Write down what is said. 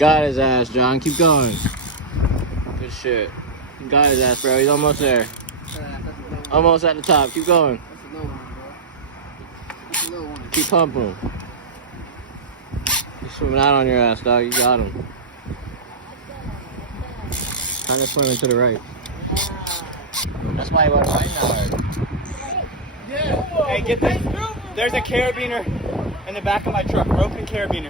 Got his ass, John. Keep going. Good shit. Got his ass, bro. He's almost there. Almost at the top. Keep going. Keep pumping. He's swimming out on your ass, dog. You got him. Kind of swimming to the right. That's why he went right now. Hey, get this. There's a carabiner in the back of my truck. Broken carabiner.